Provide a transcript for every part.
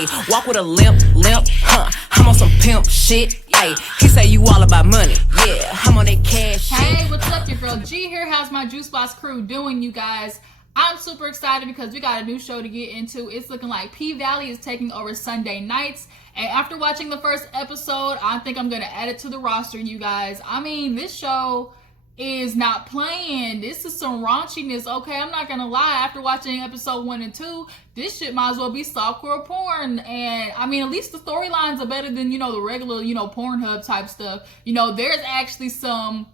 Ayy, walk with a limp, huh? I'm on some pimp shit. Ayy, he say you all about money. Yeah, I'm on that cash shit. Hey, what's up? Your girl G here. How's my Juice Box crew doing, you guys? I'm super excited because we got a new show to get into. It's looking like P-Valley is taking over Sunday nights. And after watching the first episode, I think I'm going to add it to the roster, you guys. I mean, this show is not playing. This is some raunchiness, okay? I'm not gonna lie. After watching episode 1 and 2, this shit might as well be softcore porn. And I mean, at least the storylines are better than, the regular, Pornhub type stuff. There's actually some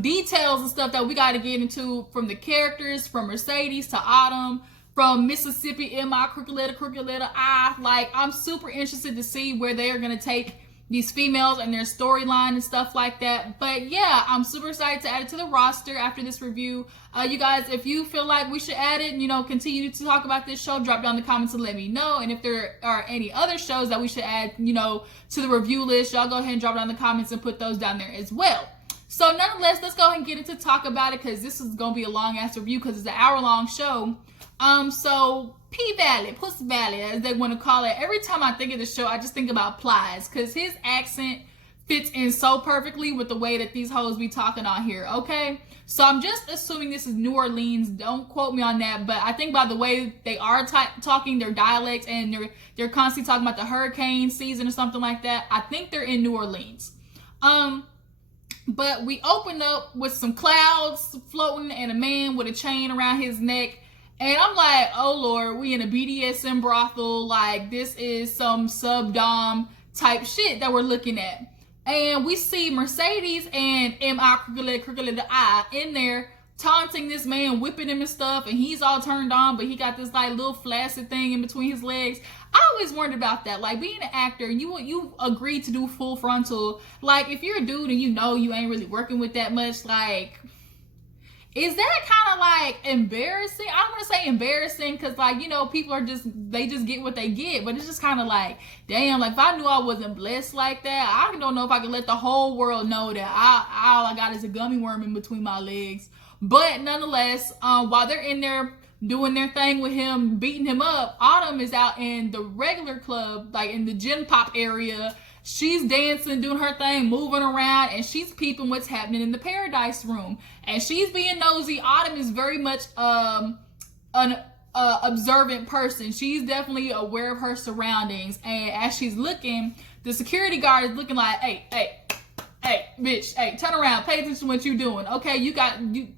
details and stuff that we got to get into, from the characters, from Mercedes to Autumn, from Mississippi, M.I. crooked letter I. Like, I'm super interested to see where they are gonna take these females and their storyline and stuff like that. But yeah, I'm super excited to add it to the roster after this review. You guys, if you feel like we should add it and, continue to talk about this show, drop down in the comments and let me know. And if there are any other shows that we should add, to the review list, y'all go ahead and drop down in the comments and put those down there as well. So nonetheless, let's go ahead and get into talk about it, because this is going to be a long-ass review because it's an hour-long show. So P-Valley, Puss Valley, as they want to call it. Every time I think of the show, I just think about Plies, because his accent fits in so perfectly with the way that these hoes be talking on here, okay? So I'm just assuming this is New Orleans. Don't quote me on that, but I think by the way they are talking their dialects, and they're constantly talking about the hurricane season or something like that, I think they're in New Orleans. But we opened up with some clouds floating and a man with a chain around his neck. And I'm like, oh Lord, we in a BDSM brothel. Like, this is some sub-dom type shit that we're looking at. And we see Mercedes and M.I. crooked I in there taunting this man, whipping him and stuff. And he's all turned on, but he got this like little flaccid thing in between his legs. I always wondered about that. Like, being an actor, you agree to do full frontal. Like, if you're a dude and you ain't really working with that much, like, is that kind of like embarrassing? I don't want to say embarrassing, because like, people are they just get what they get, but it's just kind of like, damn, like if I knew I wasn't blessed like that, I don't know if I could let the whole world know that all I got is a gummy worm in between my legs. But nonetheless, while they're in there doing their thing with him, beating him up, Autumn is out in the regular club, like in the gin pop area. She's dancing, doing her thing, moving around, and she's peeping what's happening in the Paradise Room. And she's being nosy. Autumn is very much an observant person. She's definitely aware of her surroundings. And as she's looking, the security guard is looking like, hey, bitch, hey, turn around, pay attention to what you're doing. Okay, you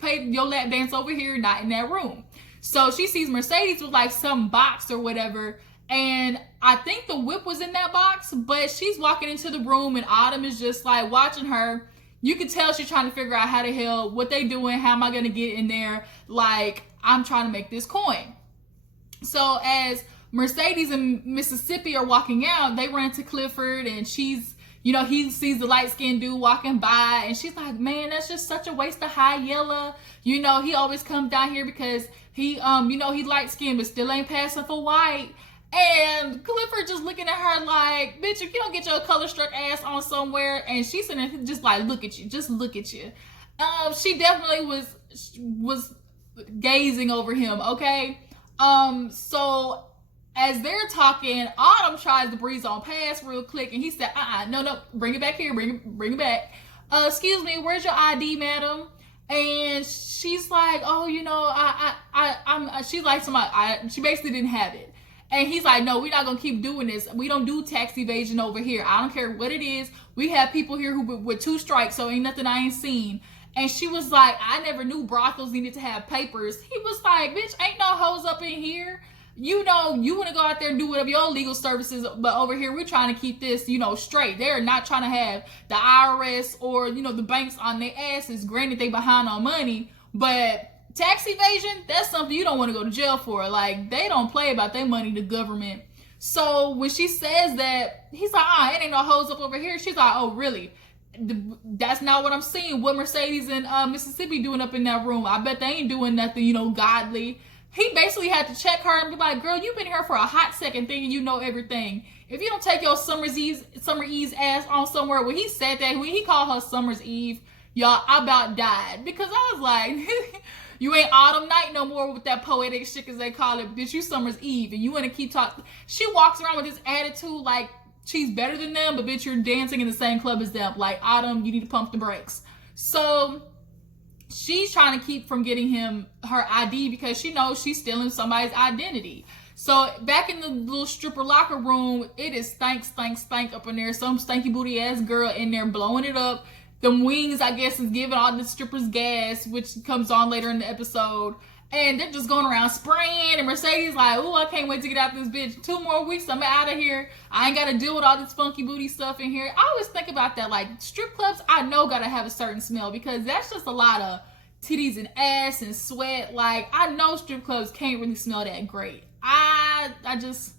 pay your lap dance over here, not in that room. So she sees Mercedes with like some box or whatever, and I think the whip was in that box, but she's walking into the room and Autumn is just like watching her. You can tell she's trying to figure out how the hell, what they doing, how am I going to get in there? Like, I'm trying to make this coin. So as Mercedes and Mississippi are walking out, they run into Clifford, and he sees the light-skinned dude walking by, and she's like, man, that's just such a waste of high yellow. He always comes down here because he light-skinned, but still ain't passing for white. And Clifford just looking at her like, bitch, if you don't get your color-struck ass on somewhere. And she's sitting there just like, look at you, just look at you. She definitely was gazing over him, okay? So as they're talking, Autumn tries to breeze on past real quick, and he said, no, bring it back here, bring it back. Excuse me, where's your ID, madam? And she's like, oh, she's like she basically didn't have it. And he's like, no, we're not going to keep doing this. We don't do tax evasion over here. I don't care what it is. We have people here who with 2 strikes, so ain't nothing I ain't seen. And she was like, I never knew brothels needed to have papers. He was like, bitch, ain't no hoes up in here. You want to go out there and do whatever your legal services, but over here we're trying to keep this, straight. They're not trying to have the IRS or, the banks on their asses. Granted, they behind on money, but tax evasion, that's something you don't want to go to jail for. Like, they don't play about their money, the government. So when she says that, he's like, it ain't no hoes up over here. She's like, oh, really? That's not what I'm seeing. What Mercedes and Mississippi doing up in that room? I bet they ain't doing nothing, godly. He basically had to check her and be like, girl, you've been here for a hot second thinking you know everything. If you don't take your Summer Eve's ass on somewhere, when he said that, when he called her Summer's Eve, y'all, I about died. Because I was like, You ain't autumn night no more with that poetic shit, as they call it. Bitch, you summer's eve, and you want to keep talking. She walks around with this attitude like she's better than them, but bitch, you're dancing in the same club as them. Like, autumn, you need to pump the brakes. So she's trying to keep from getting him her ID because she knows she's stealing somebody's identity. So back in the little stripper locker room, it is stank up in there. Some stanky booty ass girl in there blowing it up. Them wings, I guess, is giving all the strippers gas, which comes on later in the episode. And they're just going around spraying. And Mercedes like, oh, I can't wait to get out this bitch. 2 more weeks, I'm out of here. I ain't got to deal with all this funky booty stuff in here. I always think about that. Like, strip clubs, I know got to have a certain smell because that's just a lot of titties and ass and sweat. Like, I know strip clubs can't really smell that great. I just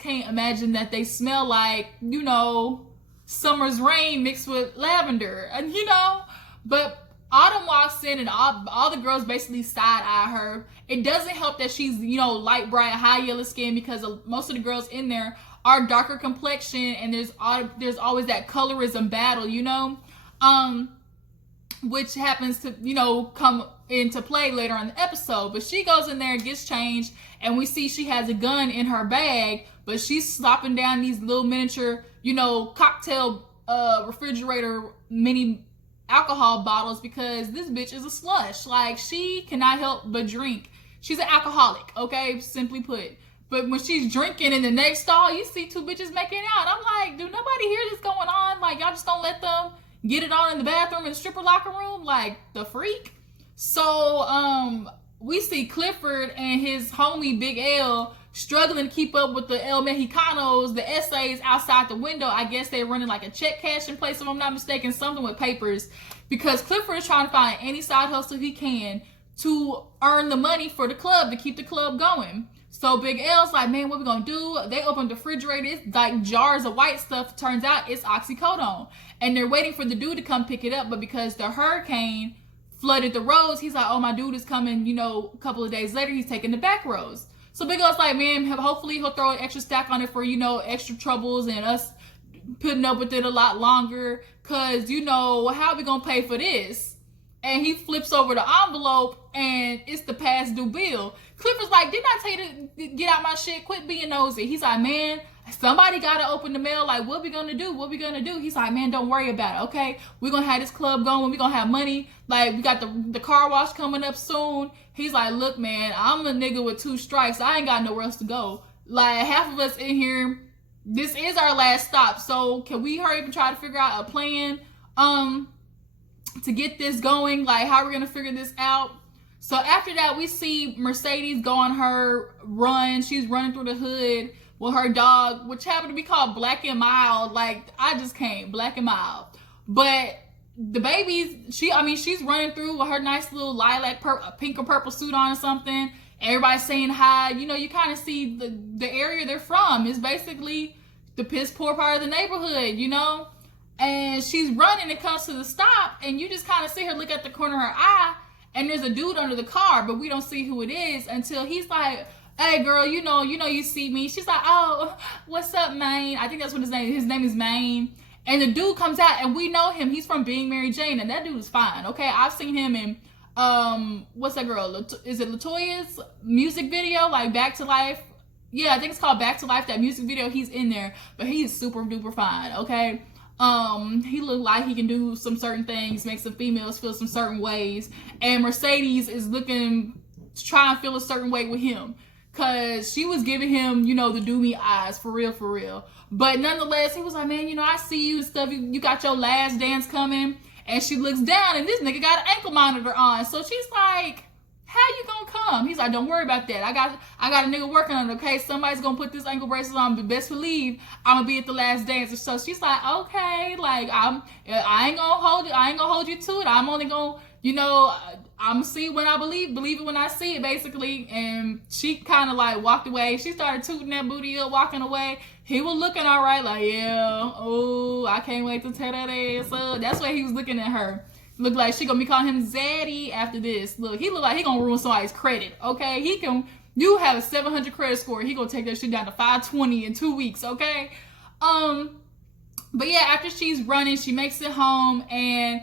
can't imagine that they smell like, you know, summer's rain mixed with lavender, and you know. But Autumn walks in and all the girls basically side eye her. It doesn't help that she's, you know, light bright high yellow skin because most of the girls in there are darker complexion, and there's always that colorism battle, you know, which happens to, you know, come into play later on the episode. But she goes in there, gets changed, and we see she has a gun in her bag, but she's slopping down these little miniature, you know, cocktail refrigerator mini alcohol bottles because this bitch is a slush. Like, she cannot help but drink. She's an alcoholic, okay, simply put. But when she's drinking in the next stall, you see 2 bitches making out. I'm like, do nobody hear this going on? Like, y'all just don't let them get it on in the bathroom in the stripper locker room? Like, the freak? So, we see Clifford and his homie Big L struggling to keep up with the El Mexicanos, the essays outside the window. I guess they're running like a check cashing place, if I'm not mistaken, something with papers, because Clifford is trying to find any side hustle he can to earn the money for the club, to keep the club going. So Big L's like, man, what we gonna do? They open the refrigerator, it's like jars of white stuff. Turns out it's oxycodone. And they're waiting for the dude to come pick it up, but because the hurricane flooded the roads, he's like, oh, my dude is coming, you know, a couple of days later, he's taking the back roads. So Big L's like, man, hopefully he'll throw an extra stack on it for, you know, extra troubles and us putting up with it a lot longer, because, you know, how are we gonna pay for this? And he flips over the envelope and it's the past due bill. Clifford's like, didn't I tell you to get out my shit? Quit being nosy. He's like, man, somebody gotta open the mail. Like, what we gonna do? What we gonna do? He's like, man, don't worry about it, okay? We're gonna have this club going. We're gonna have money. Like, we got the car wash coming up soon. He's like, look, man, I'm a nigga with 2 strikes. I ain't got nowhere else to go. Like, half of us in here, this is our last stop. So can we hurry up and try to figure out a plan to get this going? Like, how we're gonna figure this out? So after that, we see Mercedes go on her run. She's running through the hood with her dog, which happened to be called Black and Mild. Like, I just can't. Black and Mild. But the babies, she's running through with her nice little lilac, pink or purple suit on or something. Everybody's saying hi. You know, you kind of see the area they're from is basically the piss poor part of the neighborhood, you know? And she's running, it comes to the stop, and you just kind of see her look at the corner of her eye, and there's a dude under the car, but we don't see who it is until he's like, hey girl, you know you see me. She's like, oh, what's up, Maine? I think that's what his name is Maine. And the dude comes out, and we know him. He's from Being Mary Jane, and that dude is fine, okay? I've seen him in, what's that girl? Is it LaToya's music video, like Back to Life? Yeah, I think it's called Back to Life, that music video. He's in there, but he's super duper fine, okay? He looked like he can do some certain things, make some females feel some certain ways, and Mercedes is looking to try and feel a certain way with him, cause she was giving him, you know, the do me eyes, for real. But nonetheless, he was like, man, you know, I see you and stuff. You got your last dance coming, and she looks down, and this nigga got an ankle monitor on, so she's like, how you gonna come? He's like, don't worry about that. I got a nigga working on it, okay? Somebody's gonna put this ankle bracelet on, but best believe I'm gonna be at the last dance. So she's like, okay, like I ain't gonna hold you to it. I'm only gonna, you know, I'm gonna see when I believe it when I see it, basically. And she kind of like walked away. She started tooting that booty up, walking away. He was looking all right, like, yeah, oh, I can't wait to tear that ass up. That's why he was looking at her. Look like she gonna be calling him Zaddy after this. Look, he look like he gonna ruin somebody's credit, okay? You have a 700 credit score. He gonna take that shit down to 520 in 2 weeks, okay? But yeah, after she's running, she makes it home, and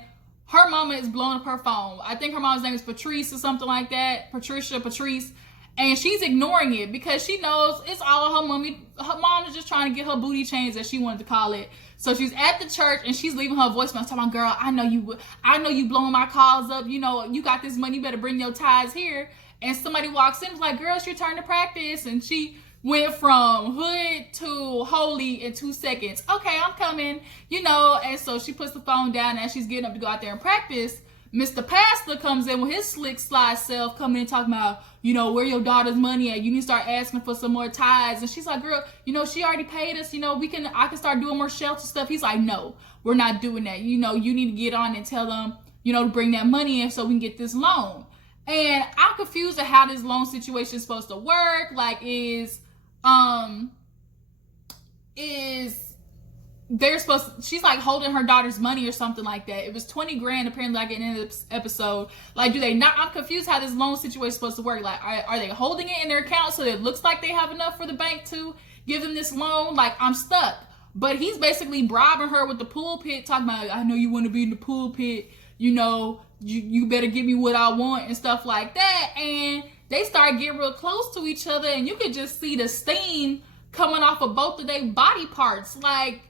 her mama is blowing up her phone. I think her mama's name is Patrice or something like that. Patrice. And she's ignoring it because she knows it's all her mommy. Her mom is just trying to get her booty changed, as she wanted to call it. So she's at the church and she's leaving her voicemail talking about, girl, I know you blowing my calls up. You know, you got this money, you better bring your ties here. And somebody walks in and is like, girl, it's your turn to practice. And she went from hood to holy in 2 seconds. Okay, I'm coming, you know. And so she puts the phone down as she's getting up to go out there and practice. Mr. Pastor comes in with his slick slide self, coming in talking about, you know, where your daughter's money at. You need to start asking for some more tithes. And she's like, girl, you know, she already paid us. You know, I can start doing more shelter stuff. He's like, no, we're not doing that. You know, you need to get on and tell them, you know, to bring that money in so we can get this loan. And I'm confused at how this loan situation is supposed to work. Like, she's like holding her daughter's money or something like that. It was 20 grand apparently, like in this episode. Like, do they not? I'm confused how this loan situation is supposed to work. Like, are they holding it in their account so that it looks like they have enough for the bank to give them this loan? Like, I'm stuck. But he's basically bribing her with the pulpit, talking about, I know you want to be in the pulpit, you know, you better give me what I want and stuff like that. And they start getting real close to each other, and you could just see the steam coming off of both of their body parts. Like,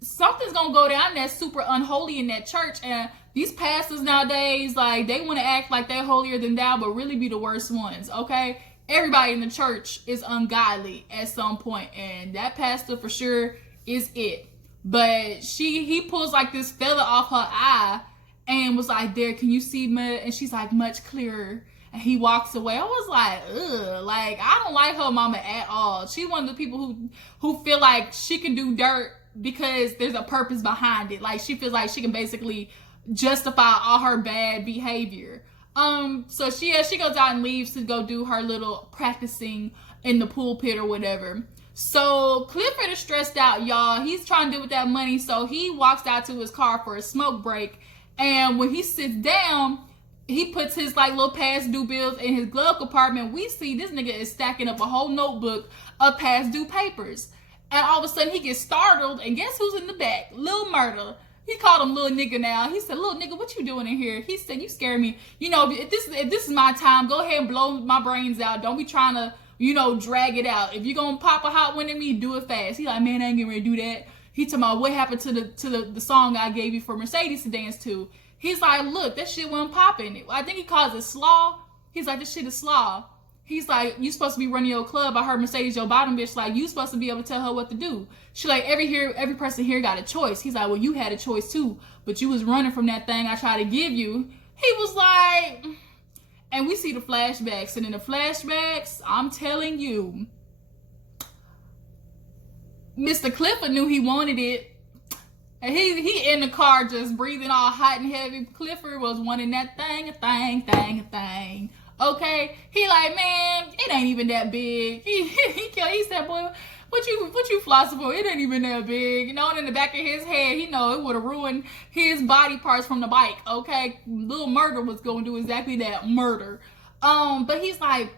something's gonna go down that's super unholy in that church. And these pastors nowadays, like, they want to act like they're holier than thou, but really be the worst ones. Okay, everybody in the church is ungodly at some point, and that pastor for sure is it. But he pulls like this feather off her eye and was like, there, can you see me? And she's like, much clearer. And he walks away. I was like, ugh, like, I don't like her mama at all. She's one of the people who feel like she can do dirt because there's a purpose behind it. Like, she feels like she can basically justify all her bad behavior. So she goes out and leaves to go do her little practicing in the pulpit or whatever. So Clifford is stressed out, y'all. He's trying to deal with that money. So he walks out to his car for a smoke break. And when he sits down, he puts his like little past due bills in his glove compartment. We see this nigga is stacking up a whole notebook of past due papers. And all of a sudden he gets startled, and guess who's in the back? Lil Murda. He called him little nigga now. He said, little nigga, what you doing in here? He said, you scare me. You know, if this is my time, go ahead and blow my brains out. Don't be trying to, you know, drag it out. If you're gonna pop a hot one at me, do it fast. He like, man, I ain't getting ready to do that. He talking about what happened to the song I gave you for Mercedes to dance to. He's like, look, that shit wasn't popping. I think he calls it slaw. He's like, this shit is slaw. He's like, you supposed to be running your club. I heard Mercedes, your bottom bitch. Like, you supposed to be able to tell her what to do. She like, every person here got a choice. He's like, well, you had a choice too, but you was running from that thing I tried to give you. He was like, and we see the flashbacks. And in the flashbacks, I'm telling you, Mr. Clifford knew he wanted it. And he in the car just breathing all hot and heavy. Clifford was wanting that thing. Okay? He like, man, it ain't even that big. He said, boy, what you flossing for? It ain't even that big. You know, and in the back of his head, he know it would have ruined his body parts from the bike. Okay? Lil Murda was going to do exactly that. Murder. But he's like,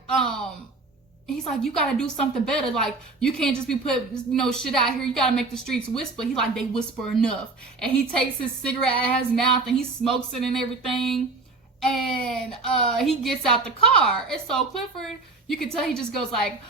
you gotta do something better. Like, you can't just be putting, you know, shit out here. You gotta make the streets whisper. He like, they whisper enough. And he takes his cigarette out of his mouth and he smokes it and everything. And he gets out the car. And so Clifford, you can tell he just goes like,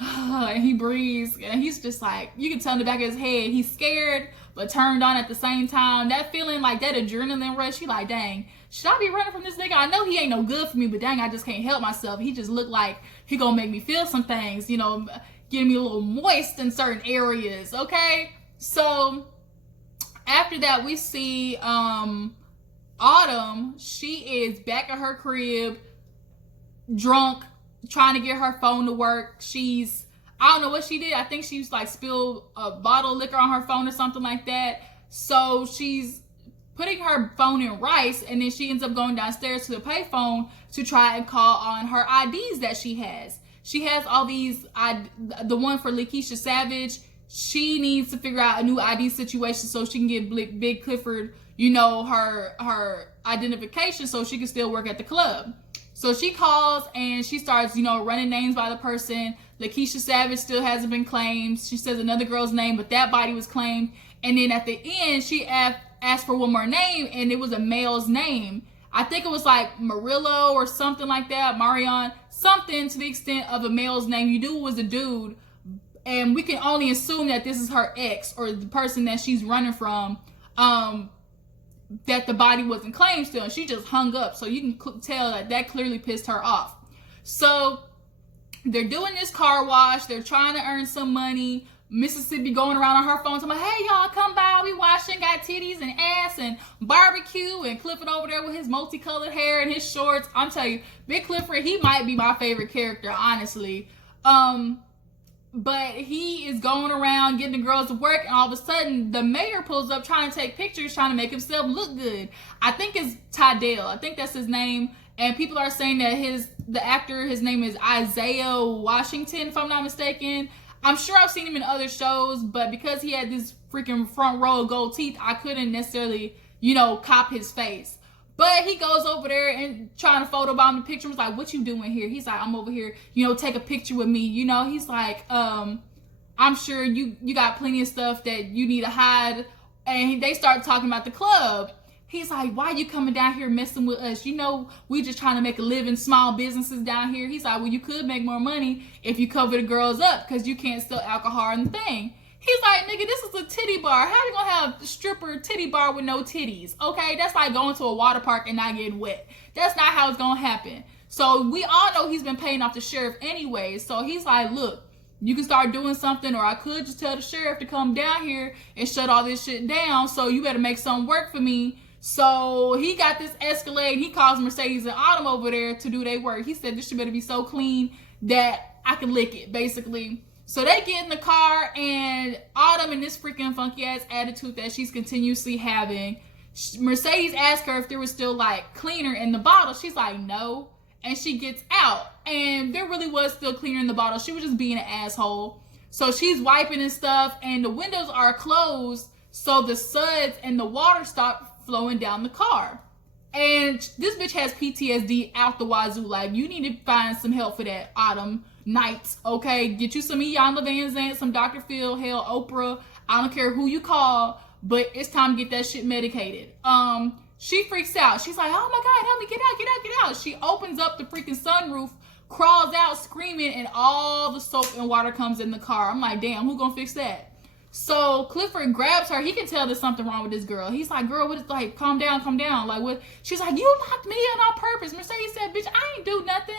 and he breathes. And he's just like, you can tell in the back of his head, he's scared, but turned on at the same time. That feeling, like that adrenaline rush, he like, dang, should I be running from this nigga? I know he ain't no good for me, but dang, I just can't help myself. He just looked like he gonna make me feel some things, you know, getting me a little moist in certain areas, okay? So after that, we see Autumn. She is back at her crib, drunk, trying to get her phone to work. I don't know what she did. I think she's like spilled a bottle of liquor on her phone or something like that. So she's putting her phone in rice, and then she ends up going downstairs to the payphone to try and call on her IDs that she has. She has all these, the one for Lakeisha Savage. She needs to figure out a new ID situation so she can get Big Clifford, you know, her identification so she can still work at the club. So she calls and she starts, you know, running names by the person. Lakeisha Savage still hasn't been claimed. She says another girl's name, but that body was claimed. And then at the end, she asked for one more name, and it was a male's name. I think it was like Murillo or something like that, Marion, something to the extent of a male's name. You knew it was a dude, and we can only assume that this is her ex or the person that she's running from, that the body wasn't claimed still, and she just hung up. So you can tell that clearly pissed her off. So they're doing this car wash. They're trying to earn some money. Mississippi going around on her phone talking about, hey, y'all, come by. We washing, got titties and ass and barbecue. And Clifford over there with his multicolored hair and his shorts. I'm telling you, Big Clifford, he might be my favorite character, honestly. But he is going around getting the girls to work, and all of a sudden, the mayor pulls up trying to take pictures, trying to make himself look good. I think it's Tydell. I think that's his name. And people are saying that the actor, his name is Isaiah Washington, if I'm not mistaken. I'm sure I've seen him in other shows, but because he had this freaking front row of gold teeth, I couldn't necessarily, cop his face. But he goes over there and trying to photobomb the picture. Was like, what you doing here? He's like, I'm over here, take a picture with me. He's like, I'm sure you got plenty of stuff that you need to hide. And they start talking about the club. He's like, why you coming down here messing with us? We just trying to make a living, small businesses down here. He's like, well, you could make more money if you cover the girls up because you can't sell alcohol and the thing. He's like, nigga, this is a titty bar. How you gonna have a stripper titty bar with no titties? Okay, that's like going to a water park and not getting wet. That's not how it's gonna happen. So we all know he's been paying off the sheriff anyway. So he's like, look, you can start doing something, or I could just tell the sheriff to come down here and shut all this shit down. So you better make something work for me. So he got this Escalade. He calls Mercedes and Autumn over there to do their work. He said this shit better be so clean that I can lick it, basically. So they get in the car, and Autumn, in this freaking funky ass attitude that she's continuously having, Mercedes asked her if there was still like cleaner in the bottle. She's like, no. And she gets out, and there really was still cleaner in the bottle. She was just being an asshole. So she's wiping and stuff, and the windows are closed, so the suds and the water stop flowing down the car. And this bitch has PTSD out the wazoo. Like, you need to find some help for that, Autumn Nights, okay? Get you some Iyanla Vanzant, some Dr. Phil, hell, Oprah. I don't care who you call, but it's time to get that shit medicated. She freaks out. She's like, oh my God, help me, get out, get out, get out. She opens up the freaking sunroof, crawls out screaming, and all the soap and water comes in the car. I'm like, damn, who gonna fix that? So Clifford grabs her. He can tell there's something wrong with this girl. He's like, girl, what is, like, calm down, calm down. Like, what? She's like, you locked me in on purpose. Mercedes said, bitch, I ain't do nothing.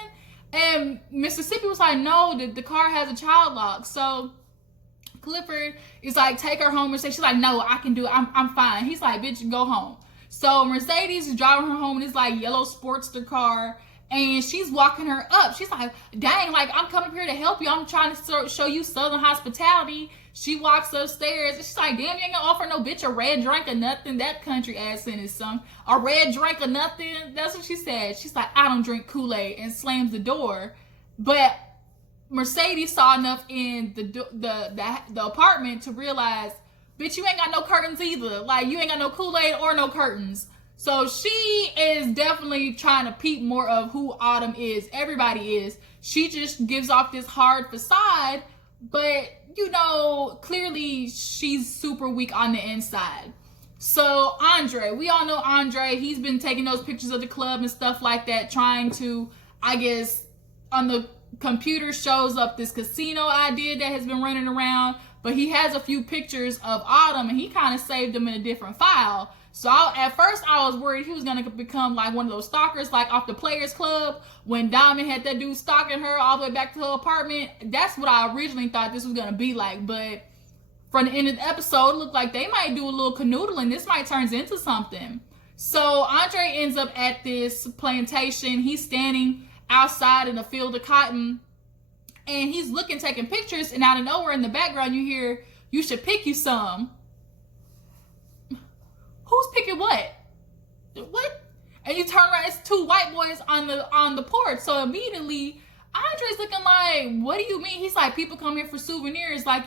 And Mississippi was like, no, the car has a child lock. So Clifford is like, take her home. Mercedes, she's like, no, I can do it. I'm fine. He's like, bitch, go home. So Mercedes is driving her home in this like yellow Sportster car, and she's walking her up. She's like, dang, like, I'm coming here to help you. I'm trying to show you Southern hospitality. She walks upstairs, and she's like, damn, you ain't gonna offer no bitch a red drink or nothing. That country ass in is some, a red drink or nothing. That's what she said. She's like, I don't drink Kool-Aid, and slams the door. But Mercedes saw enough in the apartment to realize, bitch, you ain't got no curtains either. Like, you ain't got no Kool-Aid or no curtains. So she is definitely trying to peep more of who Autumn is. Everybody is. She just gives off this hard facade, but clearly she's super weak on the inside. So Andre, we all know Andre. He's been taking those pictures of the club and stuff like that, trying to, I guess, on the computer shows up this casino idea that has been running around, but he has a few pictures of Autumn, and he kind of saved them in a different file. So at first I was worried he was going to become like one of those stalkers, like off the Players Club, when Diamond had that dude stalking her all the way back to her apartment. That's what I originally thought this was going to be like. But from the end of the episode, it looked like they might do a little canoodling. This might turn into something. So Andre ends up at this plantation. He's standing outside in a field of cotton, and he's looking, taking pictures, and out of nowhere in the background you hear, you should pick you some. Who's picking what? What? And you turn around, it's two white boys on the porch. So immediately, Andre's looking like, what do you mean? He's like, people come here for souvenirs. Like,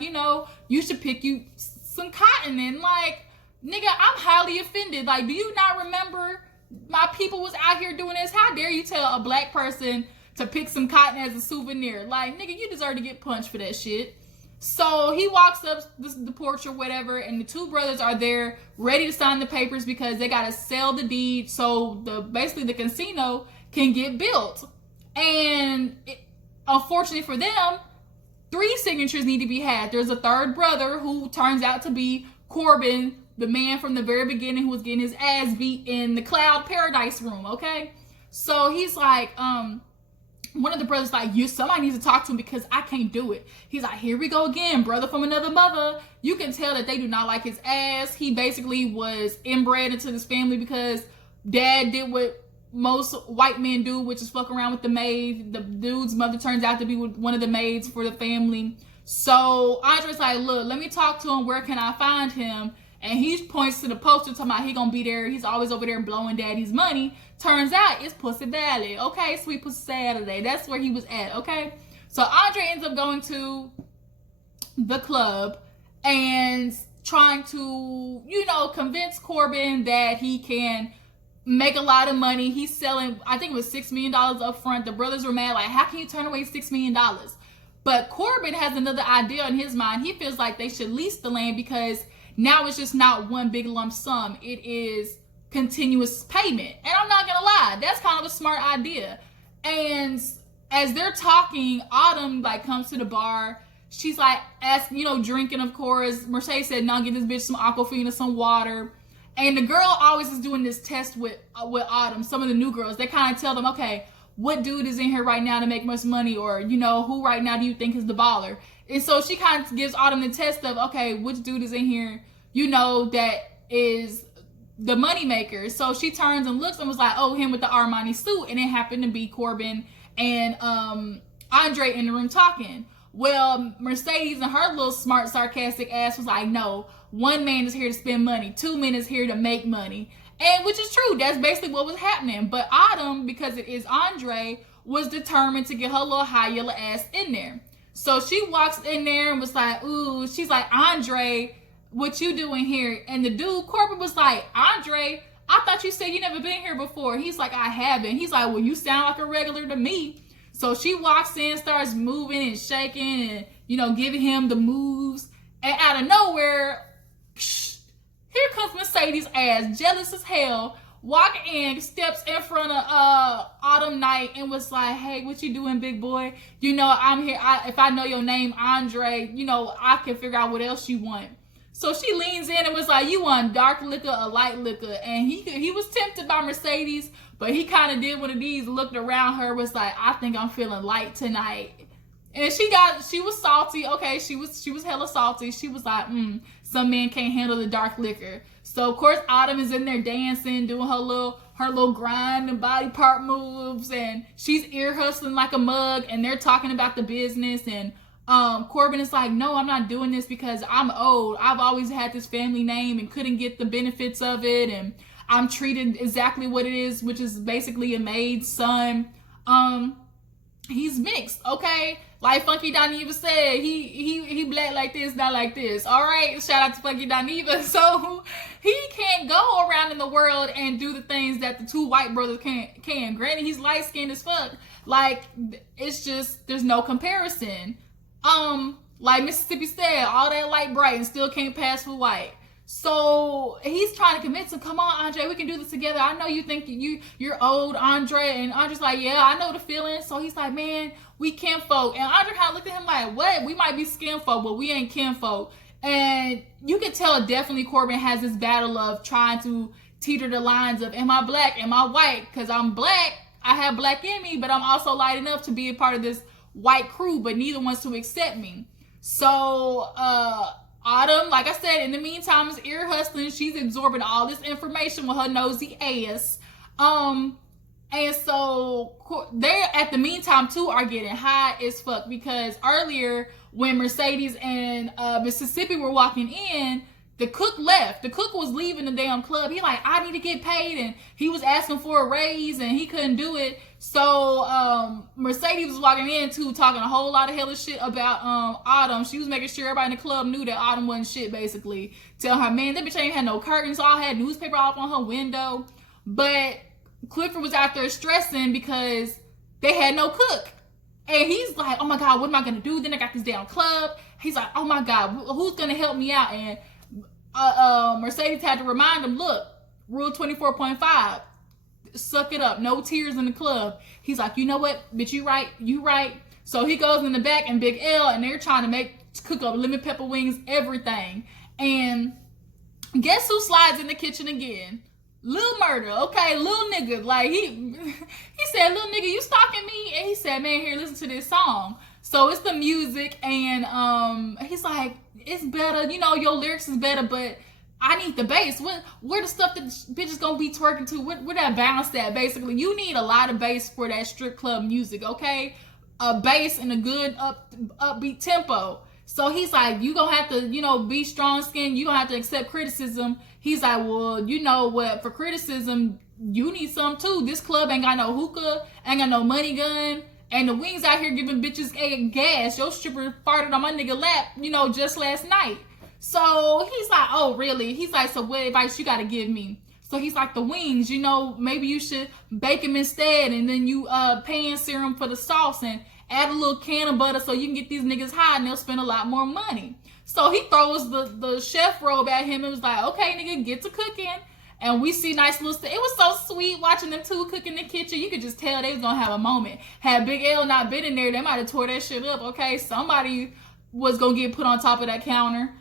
you should pick you some cotton. And like, nigga, I'm highly offended. Like, do you not remember my people was out here doing this? How dare you tell a black person to pick some cotton as a souvenir? Like, nigga, you deserve to get punched for that shit. So he walks up the porch or whatever, and the two brothers are there ready to sign the papers because they got to sell the deed so basically the casino can get built. And unfortunately for them, 3 signatures need to be had. There's a third brother who turns out to be Corbin, the man from the very beginning who was getting his ass beat in the Cloud Paradise room, okay? So he's like, one of the brothers like, somebody needs to talk to him because I can't do it. He's like, here we go again, brother from another mother. You can tell that they do not like his ass. He basically was inbred into this family because dad did what most white men do, which is fuck around with the maid. The dude's mother turns out to be one of the maids for the family. So Andre's like, look, let me talk to him. Where can I find him? And he points to the poster talking about he gonna be there. He's always over there blowing daddy's money. Turns out it's Pussy Valley. Okay, Sweet Pussy Saturday. That's where he was at, okay? So Andre ends up going to the club and trying to, convince Corbin that he can make a lot of money. He's selling, I think it was $6 million up front. The brothers were mad, like, how can you turn away $6 million? But Corbin has another idea in his mind. He feels like they should lease the land because now it's just not one big lump sum. It is continuous payment. And I'm not gonna lie, that's kind of a smart idea. And as they're talking, Autumn comes to the bar. She's like drinking, of course. Mercedes said, no, get this bitch some Aquafina, some water. And the girl always is doing this test with Autumn. Some of the new girls, they kind of tell them, okay, what dude is in here right now to make much money? Or, who right now do you think is the baller? And so she kind of gives Autumn the test of, okay, which dude is in here, that is the money maker. So she turns and looks and was like, oh, him with the Armani suit. And it happened to be Corbin and Andre in the room talking. Well, Mercedes and her little smart, sarcastic ass was like, no, one man is here to spend money. 2 men is here to make money. And which is true. That's basically what was happening. But Autumn, because it is Andre, was determined to get her little high yellow ass in there. So she walks in there and was like, ooh, she's like, Andre, what you doing here? And the dude, Corbin, was like, Andre, I thought you said you never been here before. He's like, I haven't. He's like, well, you sound like a regular to me. So she walks in, starts moving and shaking and, giving him the moves. And out of nowhere, here comes Mercedes ass, jealous as hell, walk in, steps in front of Autumn Night and was like, hey, what you doing, big boy? I'm here. If I know your name, Andre, I can figure out what else you want. So she leans in and was like, you want dark liquor or light liquor? And he was tempted by Mercedes, but he kind of did one of these, looked around her, was like, I think I'm feeling light tonight. And she was salty. Okay, she was hella salty. She was like, some men can't handle the dark liquor. So of course Autumn is in there dancing, doing her little grind and body part moves, and she's ear hustling like a mug, and they're talking about the business. And Corbin is like, no, I'm not doing this because I'm old. I've always had this family name and couldn't get the benefits of it, and I'm treated exactly what it is, which is basically a maid's son. He's mixed, okay? Like Funky Dineva said, he black like this, not like this. All right, shout out to Funky Dineva. So he can't go around in the world and do the things that the 2 white brothers can. Granted, he's light skinned as fuck. Like, it's just, there's no comparison. Like Mississippi said, all that light bright and still can't pass for white. So he's trying to convince him, come on, Andre, we can do this together. I know you think you're old, Andre. And Andre's like, yeah, I know the feeling. So he's like, man, we kinfolk. And Andre kind of looked at him like, what? We might be skinfolk, but we ain't kinfolk. And you can tell definitely Corbin has this battle of trying to teeter the lines of, am I black? Am I white? Because I'm black. I have black in me, but I'm also light enough to be a part of this white crew, but neither wants to accept me. So, Autumn, like I said, in the meantime, is ear hustling. She's absorbing all this information with her nosy ass. And so they, at the meantime, too, are getting high as fuck because earlier when Mercedes and Mississippi were walking in, the cook left. The cook was leaving the damn club. He like, I need to get paid, and he was asking for a raise, and he couldn't do it. So Mercedes was walking in too, talking a whole lot of hella shit about Autumn. She was making sure everybody in the club knew that Autumn wasn't shit, basically. Tell her, man, that bitch ain't had no curtains. All had newspaper up on her window. But Clifford was out there stressing because they had no cook. And he's like, oh my God, what am I gonna do? Then I got this damn club. He's like, oh my God, who's gonna help me out? And Mercedes had to remind him, look, rule 24.5, suck it up, no tears in the club. He's like, you know what, bitch, you right. So he goes in the back and Big L, and they're trying to cook up lemon pepper wings, everything. And guess who slides in the kitchen again? Lil Murda, okay, little nigga. Like, he said, little nigga, you stalking me? And he said, man, here, listen to this song. So it's the music, and he's like, it's better, you know, your lyrics is better, but I need the bass. Where the stuff that bitch is gonna be twerking to? Where that bounce at? Basically, you need a lot of bass for that strip club music, okay? A bass and a good upbeat tempo. So he's like, you gonna have to, you know, be strong skinned. You gonna have to accept criticism. He's like, well, you know what? For criticism, you need some too. This club ain't got no hookah, ain't got no money gun, and the wings out here giving bitches gas. Your stripper farted on my nigga lap, you know, just last night. So he's like, oh, really? He's like, so what advice you gotta give me? So he's like, the wings, you know, maybe you should bake them instead, and then you pan sear them for the sauce and add a little can of butter so you can get these niggas high and they'll spend a lot more money. So he throws the chef robe at him and was like, okay, nigga, get to cooking. And we see nice little stuff. It was so sweet watching them two cook in the kitchen. You could just tell they was gonna have a moment. Had Big L not been in there, they might have tore that shit up, okay? Somebody was gonna get put on top of that counter.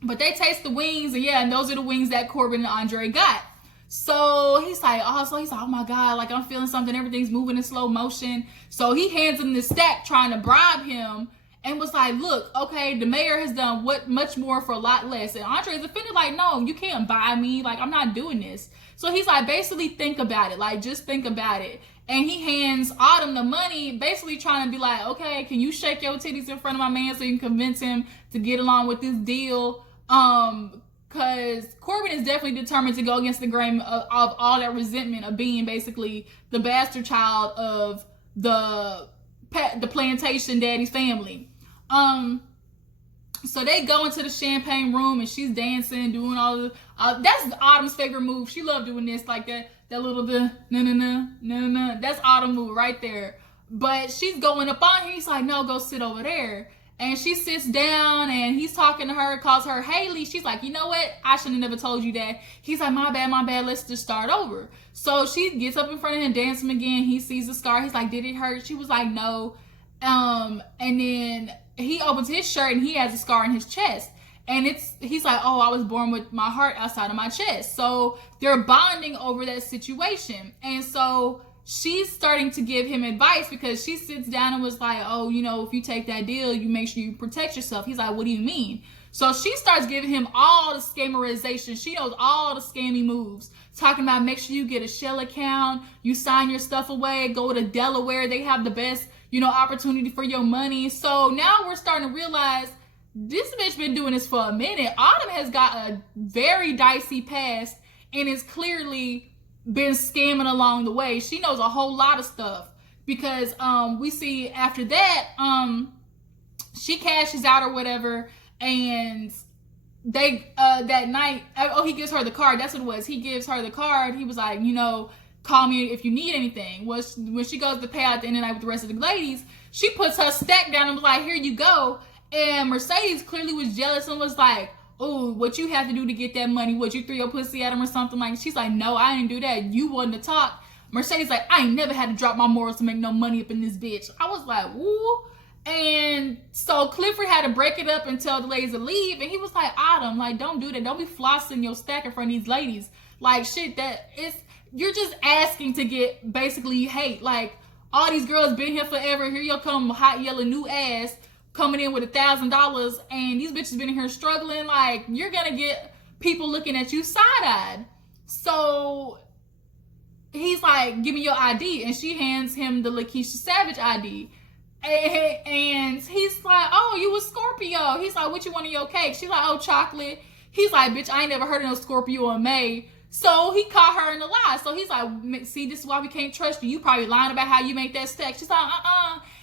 But they taste the wings, and yeah, and those are the wings that Corbin and Andre got. So he's like, oh my God, like I'm feeling something, everything's moving in slow motion. So he hands him this stack trying to bribe him and was like, look, okay, the mayor has done much more for a lot less. And Andre's offended, like, no, you can't buy me, like I'm not doing this. So he's like, basically think about it, like just think about it. And he hands Autumn the money, basically trying to be like, okay, can you shake your titties in front of my man so you can convince him to get along with this deal? Because Corbin is definitely determined to go against the grain of all that resentment of being basically the bastard child of the plantation daddy's family. So they go into the champagne room and she's dancing, doing all the that's Autumn's favorite move. She loved doing this, like that little no. That's Autumn move right there. But she's going up on him. He's like, no, go sit over there. And she sits down and he's talking to her, calls her Haley. She's like, you know what? I should have never told you that. He's like, my bad. Let's just start over. So she gets up in front of him, dances him again. He sees the scar. He's like, did it hurt? She was like, no. And then he opens his shirt and he has a scar in his chest. And he's like, oh, I was born with my heart outside of my chest. So they're bonding over that situation. And so she's starting to give him advice because she sits down and was like, oh, you know, if you take that deal, you make sure you protect yourself. He's like, what do you mean? So she starts giving him all the scamerization. She knows all the scammy moves. Talking about make sure you get a shell account, you sign your stuff away, go to Delaware. They have the best, you know, opportunity for your money. So now we're starting to realize this bitch been doing this for a minute. Autumn has got a very dicey past and is clearly been scamming along the way. She knows a whole lot of stuff because we see after that she cashes out or whatever, and they that night, he gives her the card. That's what it was. He gives her the card. He was like, you know, call me if you need anything. When she goes to pay out at the end of the night with the rest of the ladies, she puts her stack down and was like, here you go. And Mercedes clearly was jealous and was like, oh, what you have to do to get that money? What, you threw your pussy at him or something? Like, she's like, no, I didn't do that. You wasn't to talk. Mercedes like, I ain't never had to drop my morals to make no money up in this bitch. I was like, ooh. And so Clifford had to break it up and tell the ladies to leave. And he was like, Autumn, like, don't do that. Don't be flossing your stack in front of these ladies. Like, shit, you're just asking to get basically hate. Like, all these girls been here forever. Here you come, hot yellow new ass, coming in with $1,000, and these bitches been in here struggling. Like, you're gonna get people looking at you side-eyed. So he's like, give me your ID, and she hands him the Lakeisha Savage ID. And he's like, oh, you a Scorpio. He's like, what you want in your cake? She's like, oh, chocolate. He's like, bitch, I ain't never heard of no Scorpio in May. So he caught her in a lie. So he's like, see, this is why we can't trust you. You probably lying about how you make that stack. She's like,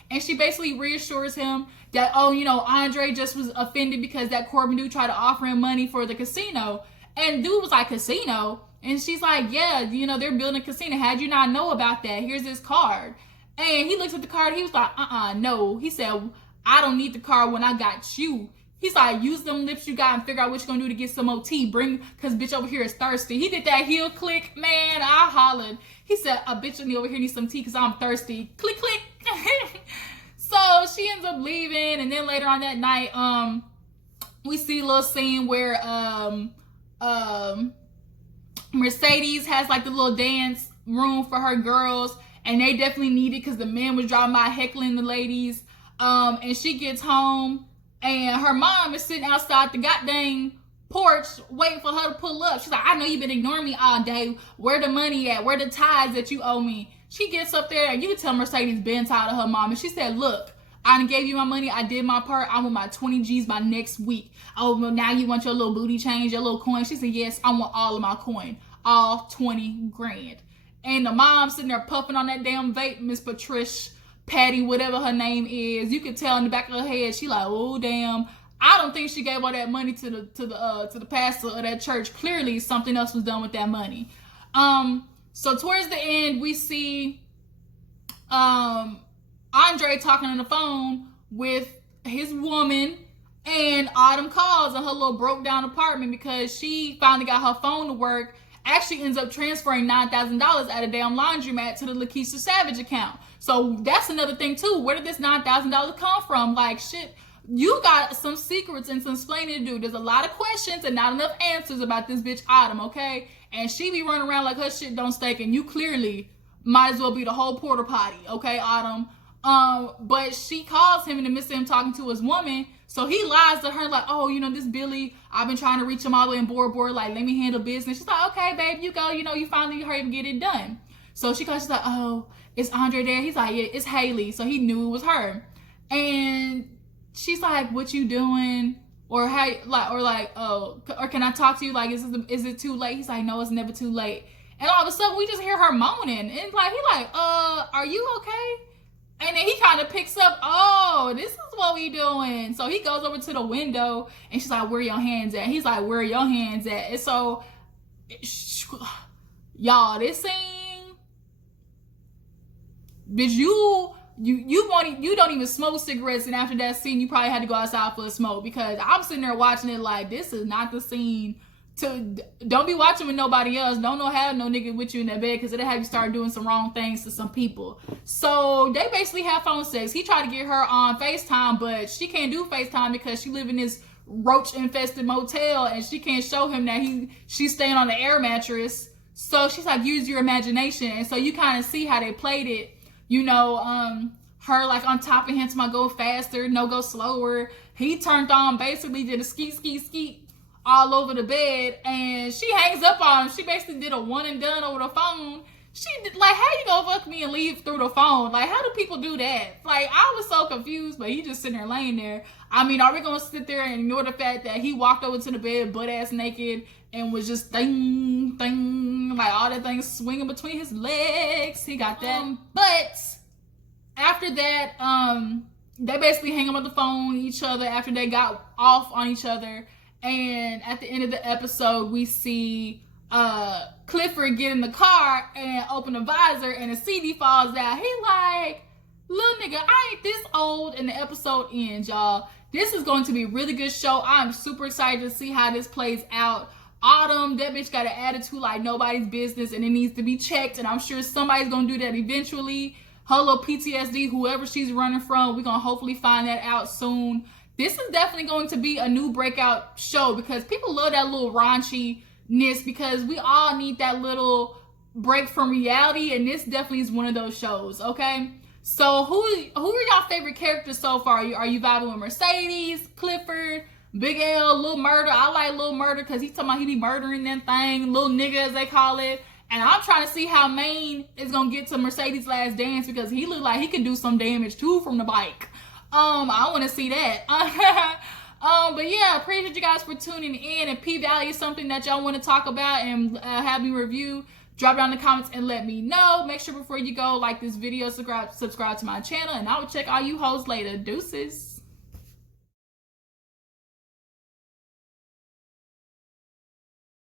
And she basically reassures him that, oh, you know, Andre just was offended because that Corbin dude tried to offer him money for the casino. And dude was like, casino? And she's like, yeah, you know, they're building a casino. How'd you not know about that? Here's this card. And he looks at the card. He was like, no. He said, I don't need the card when I got you. He's like, use them lips you got and figure out what you're going to do to get some OT. Cause bitch over here is thirsty. He did that heel click, man. I hollered. He said, a bitch over here needs some tea cause I'm thirsty. Click, click. So she ends up leaving. And then later on that night, we see a little scene where Mercedes has like the little dance room for her girls, and they definitely need it because the men was driving by heckling the ladies. And she gets home, and her mom is sitting outside the goddamn porch waiting for her to pull up. She's like, I know you've been ignoring me all day. Where the money at? Where the tithes that you owe me? She gets up there, and you can tell Mercedes been tired of her mom. And she said, look, I done gave you my money. I did my part. I want my 20 G's by next week. Oh, well, now you want your little booty change, your little coin? She said, yes, I want all of my coin. All 20 grand. And the mom sitting there puffing on that damn vape, Miss Patricia, Patty, whatever her name is. You could tell in the back of her head, she like, oh, damn. I don't think she gave all that money to the pastor of that church. Clearly, something else was done with that money. So towards the end, we see Andre talking on the phone with his woman, and Autumn calls in her little broke down apartment because she finally got her phone to work. Actually ends up transferring $9,000 out of damn laundromat to the Lakeisha Savage account. So that's another thing too. Where did this $9,000 come from? Like, shit, you got some secrets and some explaining to do. There's a lot of questions and not enough answers about this bitch Autumn, okay? And she be running around like her shit don't stink, and you clearly might as well be the whole porta potty, okay, Autumn? But she calls him in the midst of him talking to his woman. So he lies to her like, oh, you know, this Billy, I've been trying to reach him all the way in Bora, like, let me handle business. She's like, okay, babe, you go, you know, you finally hurry up and get it done. So she calls, she's like, oh, is Andre there? He's like, yeah, it's Haley. So he knew it was her. And she's like, what you doing? Or hey, like, oh, or can I talk to you? Like, is it too late? He's like, no, it's never too late. And all of a sudden we just hear her moaning. And like, he like, are you okay? And then he kind of picks up, oh, this is what we doing. So he goes over to the window, and she's like, where your hands at? He's like, where are your hands at? And so, y'all, this scene, bitch, you don't even smoke cigarettes, and after that scene, you probably had to go outside for a smoke, because I'm sitting there watching it like, this is not the scene to, don't be watching with nobody else. Don't have no nigga with you in that bed, because it'll have you start doing some wrong things to some people. So they basically have phone sex. He tried to get her on FaceTime, but she can't do FaceTime because she live in this roach infested motel, and she can't show him that she's staying on the air mattress. So she's like, use your imagination. And so you kind of see how they played it, you know, her like on top of him to my go faster, no go slower. He turned on, basically did a skeet all over the bed, and she hangs up on him. She basically did a one and done over the phone. She did, like, how you gonna fuck me and leave through the phone? Like, how do people do that? Like, I was so confused, but he just sitting there laying there. I mean, are we gonna sit there and ignore the fact that he walked over to the bed butt ass naked and was just ding, like all that thing swinging between his legs? He got that. But after that, they basically hang up on the phone each other after they got off on each other. And at the end of the episode, we see Clifford get in the car and open the visor, and a CD falls out. He like, little nigga, I ain't this old. And the episode ends, y'all. This is going to be a really good show. I'm super excited to see how this plays out. Autumn, that bitch got an attitude like nobody's business, and it needs to be checked. And I'm sure somebody's going to do that eventually. Her little PTSD, whoever she's running from, we're going to hopefully find that out soon. This is definitely going to be a new breakout show, because people love that little raunchiness, because we all need that little break from reality, and this definitely is one of those shows, okay? So who are y'all favorite characters so far? Are you vibing with Mercedes, Clifford, Big L, Lil Murda? I like Lil Murda because he's talking about he be murdering that thing, little nigga as they call it. And I'm trying to see how Maine is going to get to Mercedes' last dance, because he look like he can do some damage too from the bike. I want to see that. But yeah, appreciate you guys for tuning in. If P-Valley is something that y'all want to talk about and have me review, drop down in the comments and let me know. Make sure before you go, like this video, subscribe to my channel, and I will check all you hoes later. Deuces.